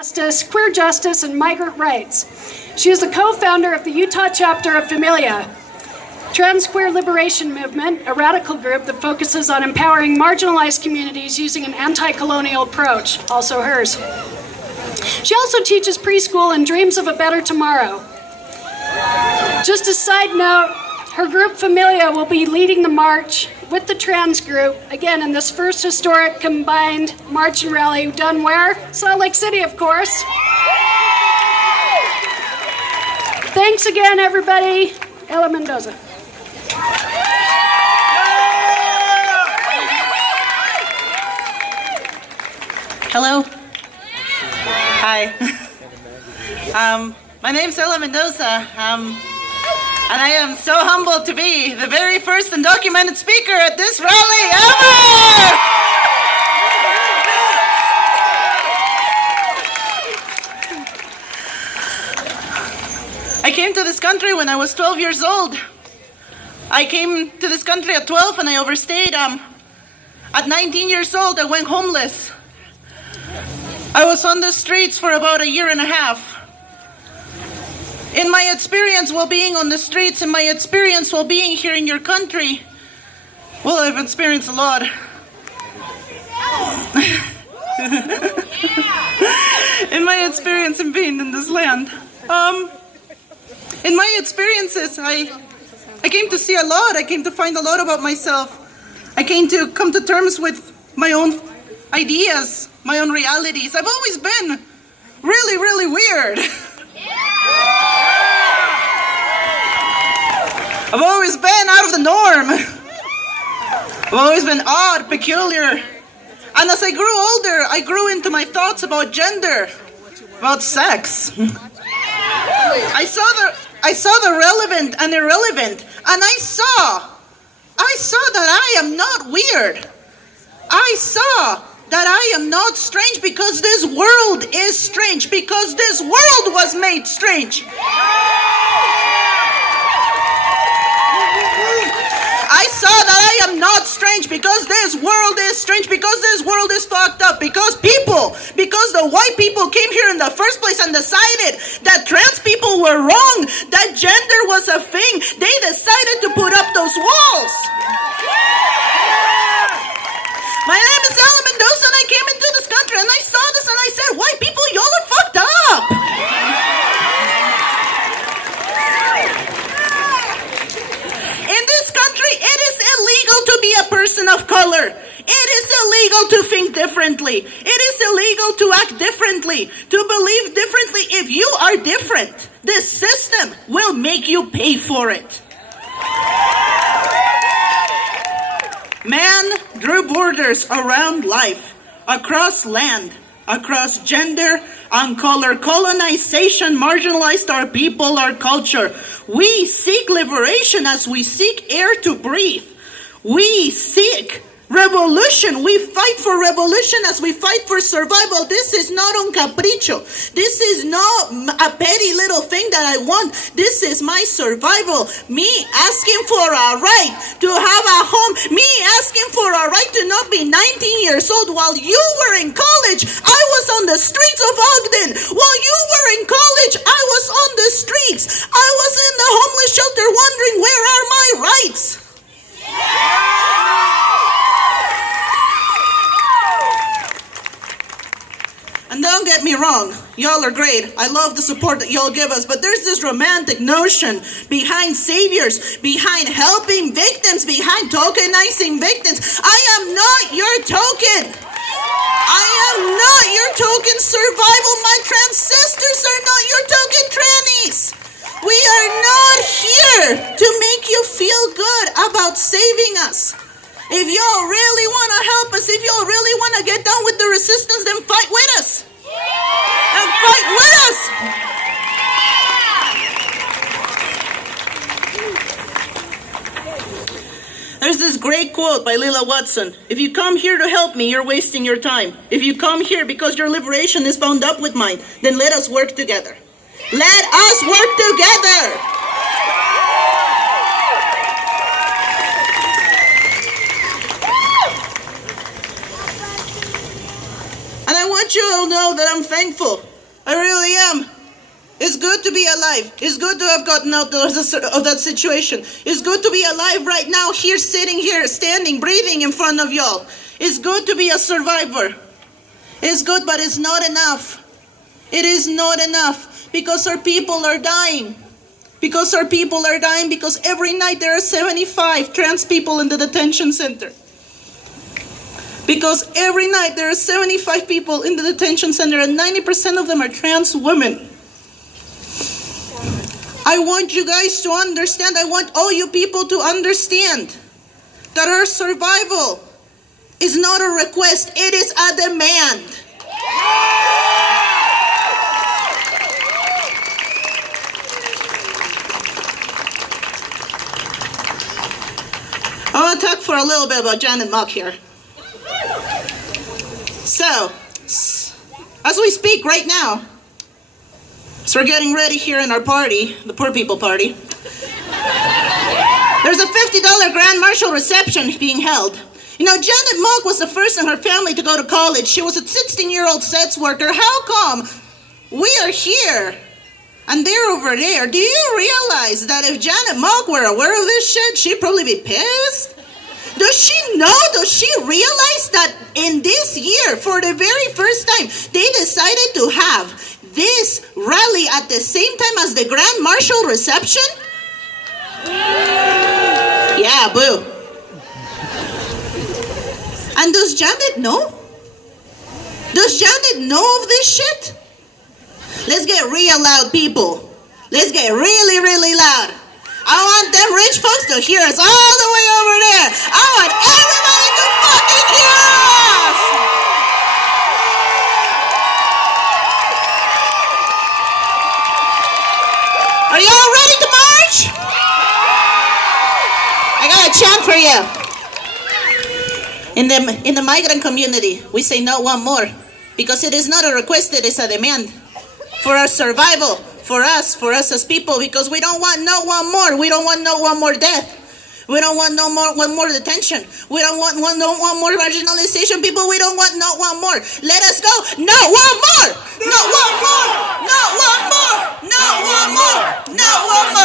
Justice, queer justice, and migrant rights. She is the co-founder of the Utah chapter of Familia, Trans Queer Liberation Movement, a radical group that focuses on empowering marginalized communities using an anti-colonial approach, also hers. She also teaches preschool and dreams of a better tomorrow. Just a side note, her group Familia will be leading the march with the trans group, again in this first historic combined march and rally done where? Salt Lake City, of course. Thanks again, everybody. Ella Mendoza. Hello. Hi. My name's Ella Mendoza. And I am so humbled to be the very first undocumented speaker at this rally ever! I came to this country when I was 12 years old. I came to this country at 12 and I overstayed. At 19 years old, I went homeless. I was on the streets for about a year and a half. In my experience while being on the streets, in my experience while being here in your country, well, I've experienced a lot. In my experience in being in this land. In my experiences, I came to see a lot. I came to find a lot about myself. I came to come to terms with my own ideas, my own realities. I've always been really, really weird. I've always been out of the norm. I've always been odd, peculiar. And as I grew older, I grew into my thoughts about gender, about sex. I saw the relevant and irrelevant, and I saw that I am not weird. I saw that I am not strange because this world is strange, because this world was made strange. I saw that I am not strange because this world is strange, because this world is fucked up, because the white people came here in the first place and decided that trans people were wrong, that gender was a thing. They decided to put up those walls. My name is Ella Mendoza and I came into this country and I saw this and I said, white people, y'all are fucked up. In this country, it is illegal to be a person of color. It is illegal to think differently. It is illegal to act differently, to believe differently. If you are different, this system will make you pay for it. Man drew borders around life, across land, across gender and color. Colonization marginalized our people, our culture. We seek liberation as we seek air to breathe. We seek revolution. We fight for revolution as we fight for survival. This is not un capricho. This is not a petty little thing that I want. This is my survival. Me asking for a right to have a home. Me asking for a right to not be 19 years old while you were in college. I was on the streets of Ogden. While you were in college, I was on the streets. I was in the homeless shelter wondering, where are my rights? And don't get me wrong, y'all are great. I love the support that y'all give us, but there's this romantic notion behind saviors, behind helping victims, behind tokenizing victims. I am not your token. I am not your token survival. My trans sisters are not your token trannies. We are not here to make you feel good about saving us. If y'all really want to help us, if y'all really want to get down with the resistance, then fight with us. And fight with us. There's this great quote by Lila Watson. If you come here to help me, you're wasting your time. If you come here because your liberation is bound up with mine, then let us work together. Let us work together. And I want you all know that I'm thankful. I really am. It's good to be alive. It's good to have gotten out of that situation. It's good to be alive right now, here, sitting here, standing, breathing in front of y'all. It's good to be a survivor. It's good, but it's not enough. It is not enough because our people are dying. Because our people are dying because every night there are 75 trans people in the detention center. Because every night there are 75 people in the detention center and 90% of them are trans women. I want you guys to understand, I want all you people to understand that our survival is not a request, it is a demand. I want to talk for a little bit about Janet Mock here. So, as we speak right now, so we're getting ready here in our party, the Poor People Party. There's a $50 Grand Marshal reception being held. You know, Janet Mock was the first in her family to go to college. She was a 16-year-old sex worker. How come we are here and they're over there? Do you realize that if Janet Mock were aware of this shit, she'd probably be pissed? Does she know, does she realize that in this year, for the very first time, they decided to have this rally at the same time as the Grand Marshal reception? Yeah, boo. And does Janet know? Does Janet know of this shit? Let's get real loud, people. Let's get really, really loud. I want them rich folks to hear us all the way over there. I want everybody to fucking hear us. Are y'all ready to march? I got a chant for you. In the migrant community, we say not one more, because it is not a request, it is a demand for our survival, for us as people, because we don't want no one more. We don't want no one more death. We don't want one more detention. We don't want no one more marginalization, people. We don't want no one more. Let us go. No one more. No one more. No one more. No one more. No one more.